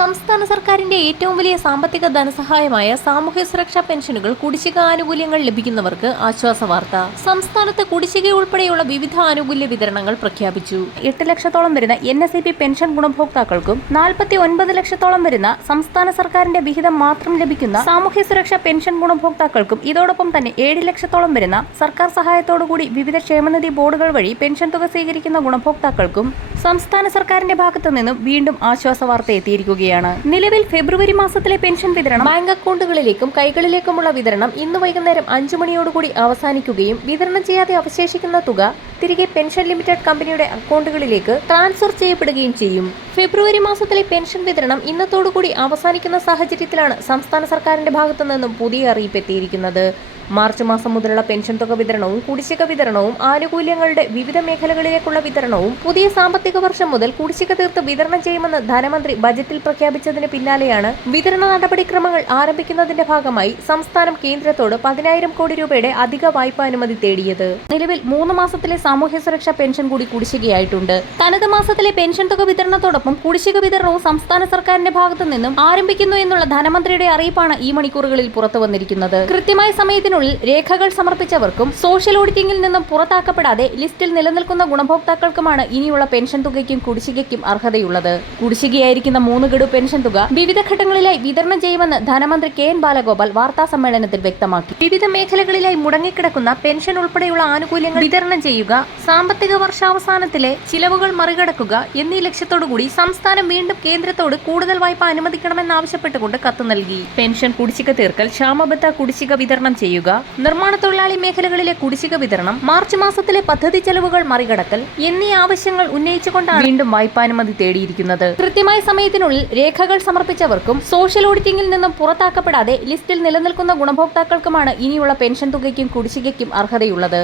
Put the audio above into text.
സംസ്ഥാന സർക്കാരിന്റെ ഏറ്റവും വലിയ സാമ്പത്തിക ധനസഹായമായ സാമൂഹ്യ സുരക്ഷാ പെൻഷനുകൾ കുടിശ്ശിക ആനുകൂല്യങ്ങൾ ലഭിക്കുന്നവർക്ക് ആശ്വാസ വാർത്ത. സംസ്ഥാനത്ത് കുടിശ്ശിക ഉൾപ്പെടെയുള്ള വിവിധ ആനുകൂല്യ വിതരണങ്ങൾ പ്രഖ്യാപിച്ചു. എട്ട് ലക്ഷത്തോളം വരുന്ന എൻ പെൻഷൻ ഗുണഭോക്താക്കൾക്കും നാൽപ്പത്തി ഒൻപത് ലക്ഷത്തോളം വരുന്ന സംസ്ഥാന സർക്കാരിന്റെ വിഹിതം മാത്രം ലഭിക്കുന്ന സാമൂഹ്യ സുരക്ഷാ പെൻഷൻ ഗുണഭോക്താക്കൾക്കും ഇതോടൊപ്പം തന്നെ ഏഴ് ലക്ഷത്തോളം വരുന്ന സർക്കാർ സഹായത്തോടുകൂടി വിവിധ ക്ഷേമനിധി ബോർഡുകൾ വഴി പെൻഷൻ തുക സ്വീകരിക്കുന്ന ഗുണഭോക്താക്കൾക്കും സംസ്ഥാന സർക്കാരിന്റെ ഭാഗത്തു നിന്നും വീണ്ടും ആശ്വാസ വാർത്ത എത്തിയിരിക്കുകയാണ്. നിലവിൽ ഫെബ്രുവരി മാസത്തിലെ പെൻഷൻ വിതരണം ബാങ്ക് അക്കൗണ്ടുകളിലേക്കും കൈകളിലേക്കുമുള്ള വിതരണം ഇന്ന് വൈകുന്നേരം അഞ്ചു മണിയോടുകൂടി അവസാനിക്കുകയും വിതരണം ചെയ്യാതെ അവശേഷിക്കുന്ന തുക തിരികെ പെൻഷൻ ലിമിറ്റഡ് കമ്പനിയുടെ അക്കൗണ്ടുകളിലേക്ക് ട്രാൻസ്ഫർ ചെയ്യപ്പെടുകയും ചെയ്യും. ഫെബ്രുവരി മാസത്തിലെ പെൻഷൻ വിതരണം ഇന്നത്തോടുകൂടി അവസാനിക്കുന്ന സാഹചര്യത്തിലാണ് സംസ്ഥാന സർക്കാരിന്റെ ഭാഗത്തു നിന്നും പുതിയ അറിയിപ്പ് എത്തിയിരിക്കുന്നത്. മാർച്ച് മാസം മുതലുള്ള പെൻഷൻ തുക വിതരണവും കുടിശ്ശിക വിതരണവും ആനുകൂല്യങ്ങളുടെ വിവിധ മേഖലകളിലേക്കുള്ള വിതരണവും പുതിയ സാമ്പത്തിക വർഷം മുതൽ കുടിശ്ശിക തീർത്ത് വിതരണം ചെയ്യുമെന്ന് ധനമന്ത്രി ബജറ്റിൽ പ്രഖ്യാപിച്ചതിന് പിന്നാലെയാണ് വിതരണ നടപടിക്രമങ്ങൾ ആരംഭിക്കുന്നതിന്റെ ഭാഗമായി സംസ്ഥാനം കേന്ദ്രത്തോട് പതിനായിരം കോടി രൂപയുടെ അധിക വായ്പാ അനുമതി തേടിയത്. നിലവിൽ മൂന്ന് മാസത്തിലെ സാമൂഹ്യ സുരക്ഷാ പെൻഷൻ കൂടി കുടിശ്ശികയായിട്ടുണ്ട്. തനത് മാസത്തിലെ പെൻഷൻ തുക വിതരണത്തോടൊപ്പം കുടിശ്ശിക വിതരണവും സംസ്ഥാന സർക്കാരിന്റെ ഭാഗത്തു നിന്നും ആരംഭിക്കുന്നു എന്നുള്ള ധനമന്ത്രിയുടെ അറിയിപ്പാണ് ഈ മണിക്കൂറുകളിൽ പുറത്തു വന്നിരിക്കുന്നത്. കൃത്യമായ സമയത്തിനുള്ളിൽ രേഖകൾ സമർപ്പിച്ചവർക്കും സോഷ്യൽ ഓഡിറ്റിംഗിൽ നിന്നും പുറത്താക്കപ്പെടാതെ ലിസ്റ്റിൽ നിലനിൽക്കുന്ന ഗുണഭോക്താക്കൾക്കുമാണ് ഇനിയുള്ള പെൻഷൻ തുകയ്ക്കും കുടിശ്ശികയ്ക്കും അർഹതയുള്ളത്. കുടിശ്ശികയായിരിക്കുന്ന മൂന്ന് ഗഡു പെൻഷൻ തുക വിവിധ ഘട്ടങ്ങളിലായി വിതരണം ചെയ്യുമെന്ന് ധനമന്ത്രി കെ എൻ ബാലഗോപാൽ വാർത്താ സമ്മേളനത്തിൽ വ്യക്തമാക്കി. വിവിധ മേഖലകളിലായി മുടങ്ങിക്കിടക്കുന്ന പെൻഷൻ ഉൾപ്പെടെയുള്ള ആനുകൂല്യങ്ങൾ വിതരണം ചെയ്യുക സാമ്പത്തിക വർഷാവസാനത്തിലെ ചിലവുകൾ മറികടക്കുക എന്നീ ലക്ഷ്യത്തോടുകൂടി സംസ്ഥാനം വീണ്ടും കേന്ദ്രത്തോട് കൂടുതൽ വായ്പ അനുവദിക്കണമെന്നാവശ്യപ്പെട്ടുകൊണ്ട് കത്ത് നൽകി. പെൻഷൻ കുടിശ്ശിക തീർക്കൽ ക്ഷാമബത്ത കുടിശ്ശിക വിതരണം ചെയ്യുക നിർമ്മാണ തൊഴിലാളി മേഖലകളിലെ കുടിശ്ശിക വിതരണം മാർച്ച് മാസത്തിലെ പദ്ധതി ചെലവുകൾ മറികടക്കൽ എന്നീ ആവശ്യങ്ങൾ ഉന്നയിച്ചുകൊണ്ടാണ് വീണ്ടും വായ്പാനുമതി തേടിയിരിക്കുന്നത്. കൃത്യമായ സമയത്തിനുള്ളിൽ രേഖകൾ സമർപ്പിച്ചവർക്കും സോഷ്യൽ ഓഡിറ്റിംഗിൽ നിന്നും പുറത്താക്കപ്പെടാതെ ലിസ്റ്റിൽ നിലനിൽക്കുന്ന ഗുണഭോക്താക്കൾക്കുമാണ് ഇനിയുള്ള പെൻഷൻ തുകയ്ക്കും കുടിശ്ശികയ്ക്കും അർഹതയുള്ളത്.